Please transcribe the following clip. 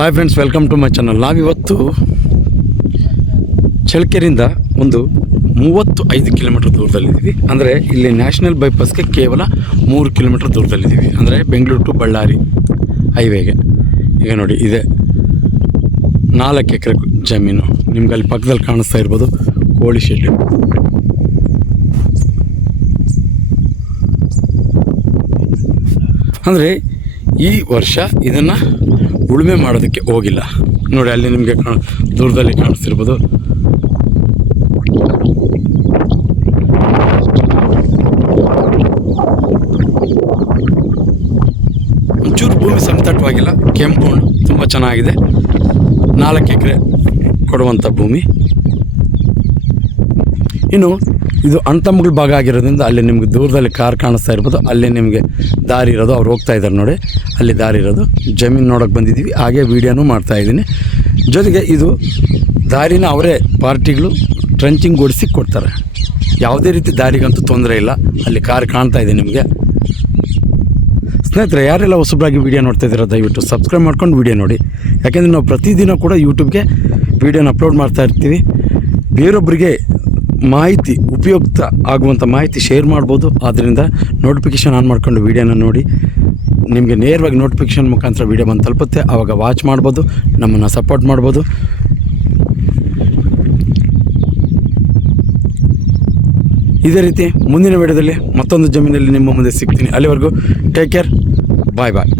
Hi friends welcome to my channel ನಾವಿವತ್ತು ಚಳ್ಳಕೆರೆಯಿಂದ ಒಂದು ಮೂವತ್ತು ಐದು ಕಿಲೋಮೀಟ್ರ್ ದೂರದಲ್ಲಿದ್ದೀವಿ. ಅಂದರೆ ಇಲ್ಲಿ ನ್ಯಾಷನಲ್ ಬೈಪಾಸ್ಗೆ ಕೇವಲ ಮೂರು ಕಿಲೋಮೀಟ್ರ್ ದೂರದಲ್ಲಿದ್ದೀವಿ. ಅಂದರೆ ಬೆಂಗಳೂರು ಟು ಬಳ್ಳಾರಿ ಹೈವೇಗೆ ಈಗ ನೋಡಿ, ಇದೆ ನಾಲ್ಕು ಎಕರೆ ಜಮೀನು. ನಿಮ್ಗೆ ಅಲ್ಲಿ ಪಕ್ಕದಲ್ಲಿ ಕಾಣಿಸ್ತಾ ಇರ್ಬೋದು ಕೋಳಿ ಶೆಡ್. ಅಂದರೆ ಈ ವರ್ಷ ಇದನ್ನು ಉಳುಮೆ ಮಾಡೋದಕ್ಕೆ ಹೋಗಿಲ್ಲ. ನೋಡಿ, ಅಲ್ಲಿ ನಿಮಗೆ ಕಾಣ ದೂರದಲ್ಲಿ ಕಾಣಿಸ್ತಿರ್ಬೋದು. ಒಂಚೂರು ಭೂಮಿ ಸಮತಟ್ಟವಾಗಿಲ್ಲ ಕೆಂಪು ತುಂಬ ಚೆನ್ನಾಗಿದೆ. ನಾಲ್ಕು ಎಕರೆ ಕೊಡುವಂಥ ಭೂಮಿ. ಇನ್ನು ಇದು ಅಣ್ತಮ್ಮಗಳ ಭಾಗ ಆಗಿರೋದ್ರಿಂದ ಅಲ್ಲಿ ನಿಮಗೆ ದೂರದಲ್ಲಿ ಕಾರ್ ಕಾಣಿಸ್ತಾ ಇರ್ಬೋದು. ಅಲ್ಲಿ ನಿಮಗೆ ದಾರಿ ಇರೋದು. ಅವ್ರು ಹೋಗ್ತಾ ಇದ್ದಾರೆ ನೋಡಿ. ಅಲ್ಲಿ ದಾರಿ ಇರೋದು. ಜಮೀನು ನೋಡೋಕೆ ಬಂದಿದ್ದೀವಿ. ಹಾಗೆ ವೀಡಿಯೋನೂ ಮಾಡ್ತಾ ಇದ್ದೀನಿ. ಜೊತೆಗೆ ಇದು ದಾರಿನ ಅವರೇ ಪಾರ್ಟಿಗಳು ಟ್ರಂಚಿಂಗ್ ಓಡಿಸಿ ಕೊಡ್ತಾರೆ. ಯಾವುದೇ ರೀತಿ ದಾರಿಗಂತೂ ತೊಂದರೆ ಇಲ್ಲ. ಅಲ್ಲಿ ಕಾರ್ ಕಾಣ್ತಾ ಇದೆ ನಿಮಗೆ. ಸ್ನೇಹಿತರೆ, ಯಾರೆಲ್ಲ ಹೊಸಬ್ರಾಗಿ ವೀಡಿಯೋ ನೋಡ್ತಾ ಇದ್ದೀರಾ, ದಯವಿಟ್ಟು ಸಬ್ಸ್ಕ್ರೈಬ್ ಮಾಡ್ಕೊಂಡು ವೀಡಿಯೋ ನೋಡಿ. ಯಾಕೆಂದರೆ ನಾವು ಪ್ರತಿದಿನ ಕೂಡ ಯೂಟ್ಯೂಬ್ಗೆ ವೀಡಿಯೋನ ಅಪ್ಲೋಡ್ ಮಾಡ್ತಾ ಇರ್ತೀವಿ. ಬೇರೊಬ್ಬರಿಗೆ ಮಾಹಿತಿ ಉಪಯುಕ್ತ ಆಗುವಂಥ ಮಾಹಿತಿ ಶೇರ್ ಮಾಡ್ಬೋದು. ಆದ್ದರಿಂದ ನೋಟಿಫಿಕೇಷನ್ ಆನ್ ಮಾಡ್ಕೊಂಡು ವೀಡಿಯೋನ ನೋಡಿ. ನಿಮಗೆ ನೇರವಾಗಿ ನೋಟಿಫಿಕೇಷನ್ ಮುಖಾಂತರ ವೀಡಿಯೋ ಬಂದು ತಲುಪುತ್ತೆ. ಆವಾಗ ವಾಚ್ ಮಾಡ್ಬೋದು. ನಮ್ಮನ್ನು ಸಪೋರ್ಟ್ ಮಾಡ್ಬೋದು. ಇದೇ ರೀತಿ ಮುಂದಿನ ವಿಡಿಯೋದಲ್ಲಿ ಮತ್ತೊಂದು ಜಮೀನಲ್ಲಿ ನಿಮ್ಮ ಮುಂದೆ ಸಿಗ್ತೀನಿ. ಅಲ್ಲಿವರೆಗೂ ಟೇಕ್ ಕೇರ್ ಬಾಯ್ ಬಾಯ್